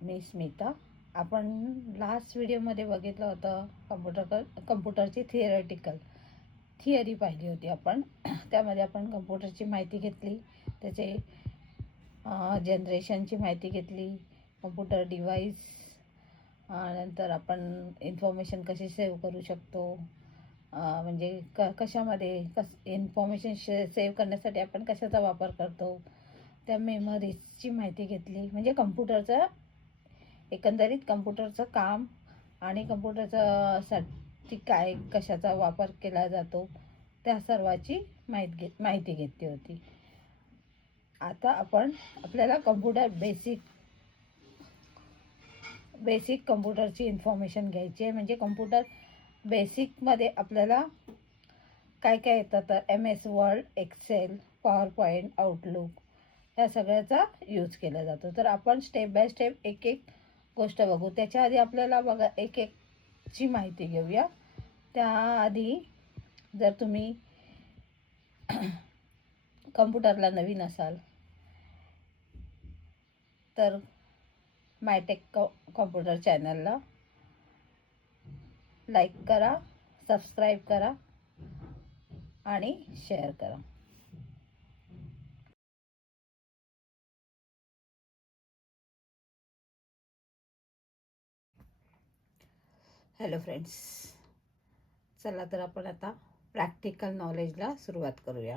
मी स्मिता. आपण लास्ट व्हिडिओमध्ये बघितलं होतं कम्प्युटरची थिअरी पाहिली होती आपण. त्यामध्ये आपण कम्प्युटरची माहिती घेतली, त्याचे जनरेशनची माहिती घेतली, कम्प्युटर डिव्हाइस, नंतर आपण इन्फॉर्मेशन कशी सेव्ह करू शकतो, म्हणजे कशामध्ये इन्फॉर्मेशन सेव्ह करण्यासाठी आपण कशाचा वापर करतो, त्या मेमरीजची माहिती घेतली. म्हणजे एकंदरीत कम्प्युटरचं काम आणि कम्प्युटरसाठी काय कशाचा वापर केला जातो त्या सर्वाची माहिती घेतली होती. आता आपल्याला बेसिक कम्प्युटरची इन्फॉर्मेशन घ्यायची आहे. म्हणजे कम्प्युटर बेसिकमध्ये आपल्याला काय काय येतं, तर MS Word, Excel, PowerPoint, Outlook या सगळ्याचा यूज केला जातो. तर आपण स्टेप बाय स्टेप एक एक गोष्ट बघू. त्याच्या आधी आपल्याला बघा एक एकची माहिती घेऊया. त्याआधी जर तुम्ही कम्प्युटरला नवीन असाल तर मायटेक कम्प्युटर चॅनलला लाईक करा, सबस्क्राईब करा आणि शेअर करा. हॅलो फ्रेंड्स, चला तर आपण आता प्रॅक्टिकल नॉलेजला सुरुवात करूया.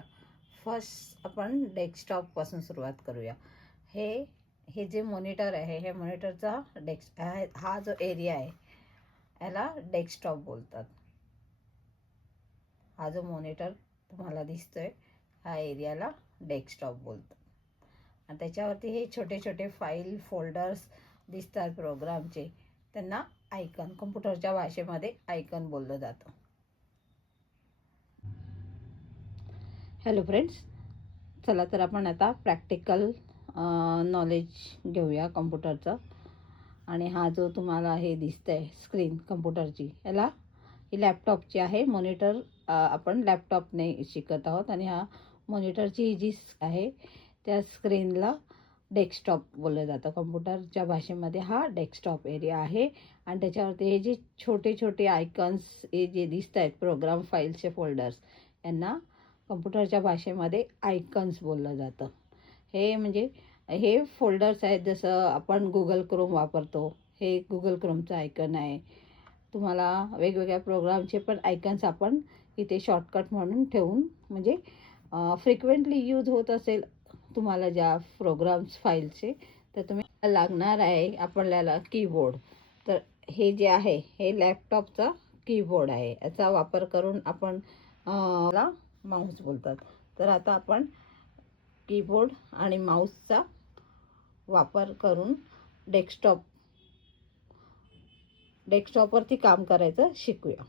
फर्स्ट आपण डेस्कटॉपपासून सुरुवात करूया. हे जे मॉनिटर आहे, हे मॉनिटरचा हा जो एरिया आहे याला डेस्कटॉप बोलतात. हा जो मॉनिटर तुम्हाला दिसतोय हा एरियाला डेस्कटॉप बोलतात. आणि त्याच्यावरती हे छोटे छोटे फाईल फोल्डर्स दिसतात प्रोग्रामचे, त्यांना आयकॉन, कम्प्युटरच्या भाषेमध्ये आयकॉन बोललं जातं. हॅलो फ्रेंड्स, चला तर आपण आता प्रॅक्टिकल नॉलेज घेऊया कम्प्युटरचं. आणि हा जो तुम्हाला हे दिसतंय स्क्रीन कम्प्युटरची, ही लॅपटॉपची आहे. मॉनिटर आपण लॅपटॉपने शिकत आहोत. आणि हा मॉनिटरची जी आहे त्या स्क्रीनला डेस्कटॉप बोललं जातं. कम्प्युटरच्या भाषेमध्ये हा डेस्कटॉप एरिया आहे. आणि त्याच्यावरती हे जे छोटे छोटे आयकॉन्स हे जे दिसत आहेत, प्रोग्राम फाईल्सचे फोल्डर्स, यांना कम्प्युटरच्या भाषेमध्ये आयकॉन्स बोललं जातं. हे फोल्डर्स आहेत. जसं आपण गुगल क्रोम वापरतो, हे गुगल क्रोमचं आयकॉन आहे. तुम्हाला वेगवेगळ्या प्रोग्रामचे पण आयकॉन्स आपण इथे शॉर्टकट म्हणून ठेवून, म्हणजे फ्रिक्वेंटली यूज होत असेल तुम्हाला ज्या प्रोग्राम्स फाईलचे, तर तुम्ही लागणार आहे आपल्याला कीबोर्ड. तर हे जे आहे हे लॅपटॉपचा कीबोर्ड आहे. याचा वापर करून आपण माऊस बोलतात. तर आता आपण कीबोर्ड आणि माऊसचा वापर करून डेस्कटॉपवरती काम करायचं शिकूया.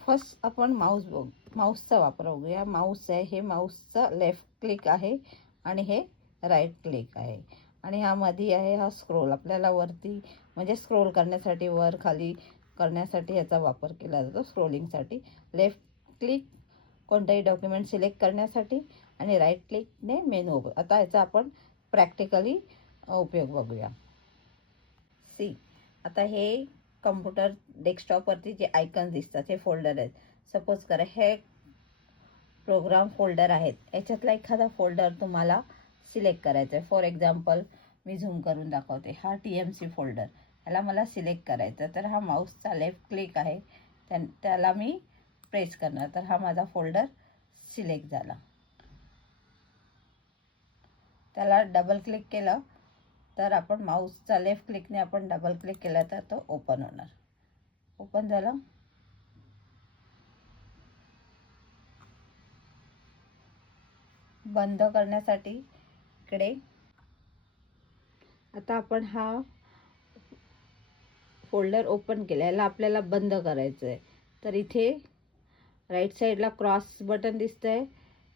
फर्स्ट आपण माऊसचा वापर बघूया. माऊस आहे, हे माऊसचा लेफ्ट क्लिक आहे आणि हे राईट क्लिक आहे. आणि हा मध्ये आहे हा स्क्रोल. आपल्याला वरती म्हणजे स्क्रोल करण्यासाठी, वर खाली करण्यासाठी याचा वापर केला जातो, स्क्रोलिंगसाठी. लेफ्ट क्लिक कोणताही डॉक्युमेंट सिलेक्ट करण्यासाठी आणि राईट क्लिकने मेनू. आता याचा आपण प्रॅक्टिकली उपयोग बघूया. आता हे कम्प्युटर डेस्कटॉपवरती जे आयकॉन दिसतात हे फोल्डर आहेत. सपोज करा हे प्रोग्राम फोल्डर आहेत. याच्यातला एखादा फोल्डर तुम्हाला सिलेक्ट करायचा आहे. फॉर एक्झाम्पल मी झूम करून दाखवते. हा TMC फोल्डर, याला मला सिलेक्ट करायचा. तर हा माऊसचा लेफ्ट क्लिक आहे, त्याला मी प्रेस करणार, तर हा माझा फोल्डर सिलेक्ट झाला. त्याला डबल क्लिक केलं तर आपण माऊसचा लेफ्ट क्लिकने आपण डबल क्लिक केला तर तो ओपन होणार. ओपन झाला. बंद करण्यासाठी इकडे आता आपण हा फोल्डर ओपन केला, याला आपल्याला बंद करायचं आहे. तर इथे राईट साईडला क्रॉस बटन दिसतंय,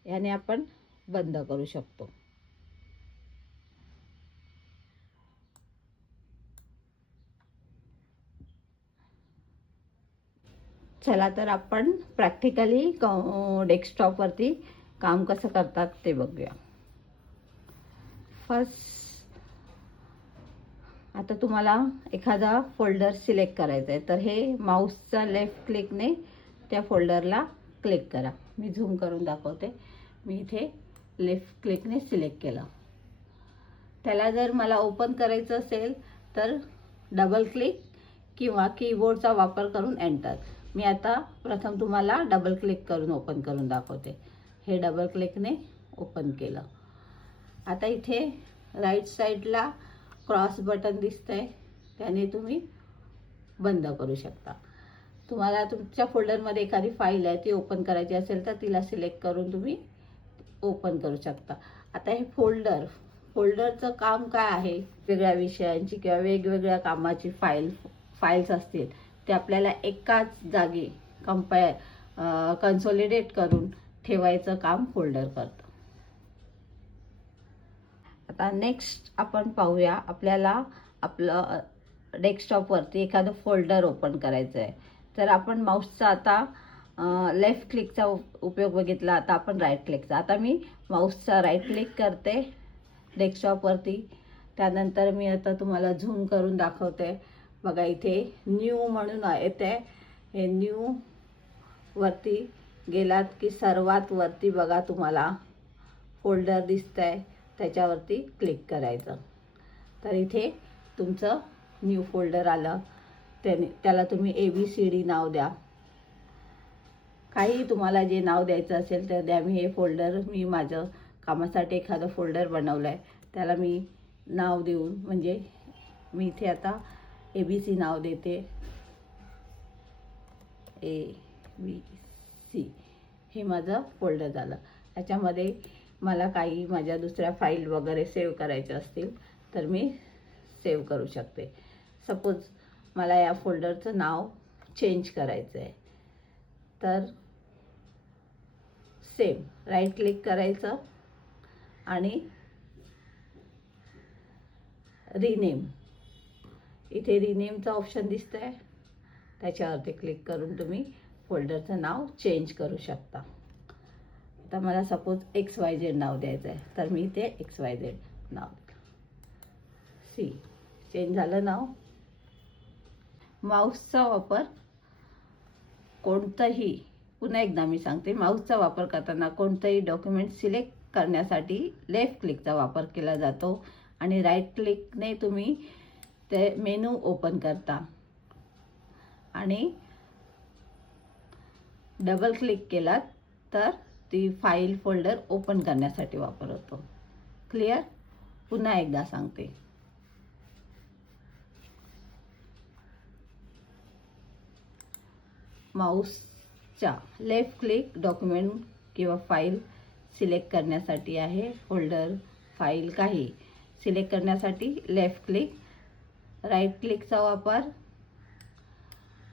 याने आपण बंद करू शकतो. चला तर आपण प्रॅक्टिकली डेस्कटॉपवरती काम कसं करतात ते बघूया. फर्स्ट आता तुम्हाला एखादा फोल्डर सिलेक्ट करायचा आहे, तर हे माऊसचा लेफ्ट क्लिकने त्या फोल्डरला क्लिक करा. मी झूम करून दाखवते. मी इथे लेफ्ट क्लिकने सिलेक्ट केलं. त्याला जर मला ओपन करायचं असेल तर डबल क्लिक किंवा कीबोर्डचा वापर करून एंटर. मी आता प्रथम तुम्हाला डबल क्लिक करून ओपन करून दाखवते. हे डबल क्लिकने ओपन केलं. आता इथे राईट साईडला क्रॉस बटन दिसतंय, त्याने तुम्ही बंद करू शकता. तुम्हाला तुमच्या फोल्डरमध्ये एखादी फाईल आहे ती ओपन करायची असेल तर तिला सिलेक्ट करून तुम्ही ओपन करू शकता. आता हे फोल्डरचं काम काय आहे, वेगवेगळ्या विषयांची किंवा वेगवेगळ्या कामाची फाईल्स असतील ते आपल्याला एकाच जागी कन्सोलिडेट करून ठेवायचं काम फोल्डर करतं. आता नेक्स्ट आपण पाहूया, आपल्याला आपलं डेस्कटॉपवरती एखादं फोल्डर ओपन करायचं आहे. तर आपण माऊसचा आता लेफ्ट क्लिकचा उपयोग बघितला, आता आपण राईट क्लिकचा. आता मी माऊसचा राईट क्लिक करते डेस्कटॉपवरती. त्यानंतर मी आता तुम्हाला झूम करून दाखवते. बघा इथे न्यू म्हणून येते. हे न्यू वरती गेलात की सर्वात वरती बघा तुम्हाला फोल्डर दिसतंय, त्याच्यावरती क्लिक करायचं. तर इथे तुमचं न्यू फोल्डर आलं. त्याला तुम्ही ABCD नाव द्या. काही तुम्हाला जे नाव द्यायचं असेल तर द्या. मी माझं कामासाठी एखादं फोल्डर बनवलं आहे, त्याला मी नाव देऊन, म्हणजे मी इथे आता ABC नाव देते. ABC हे माझं फोल्डर झालं. याच्यामध्ये मला काही माझ्या दुसऱ्या फाईल वगैरे सेव्ह करायच्या असतील तर मी सेव्ह करू शकते. सपोज मला या फोल्डरचं नाव चेंज करायचं आहे, तर सेम राईट क्लिक करायचं आणि रिनेम, इथे रिनेमचा ऑप्शन दिसतंय, त्याच्यावरती क्लिक करून तुम्ही फोल्डरचं नाव चेंज करू शकता. आता मला सपोज XYZ नाव द्यायचं आहे, तर मी इथे XYZ नाव दिलं. चेंज झालं नाव. माऊसचा वापर कोणतंही, पुन्हा एकदा मी सांगते, माऊसचा वापर करताना कोणतंही डॉक्युमेंट सिलेक्ट करण्यासाठी लेफ्ट क्लिकचा वापर केला जातो आणि राईट क्लिकने तुम्ही ते मेनू ओपन करता आणि डबल क्लिक केलात तर ती फाईल फोल्डर ओपन करण्यासाठी वापर होतो. क्लिअर? पुन्हा एकदा सांगते. माऊसच्या लेफ्ट क्लिक डॉक्युमेंट किंवा फाईल सिलेक्ट करण्यासाठी आहे. फोल्डर, फाईल काही सिलेक्ट करण्यासाठी लेफ्ट क्लिक. राईट क्लिकचा वापर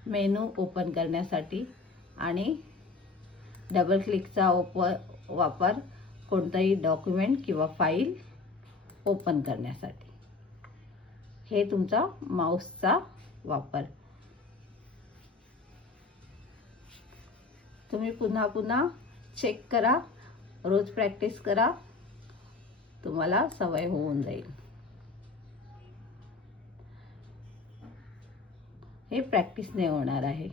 मेनू ओपन करण्यासाठी आणि डबल क्लिकचा वापर कोणताही डॉक्युमेंट किंवा फाईल ओपन करण्यासाठी. हे तुमचा माऊसचा वापर. तुम्ही पुन्हा पुन्हा चेक करा, रोज प्रॅक्टिस करा, तुम्हाला सवय होऊन जाईल. हे प्रॅक्टिसने होणार आहे.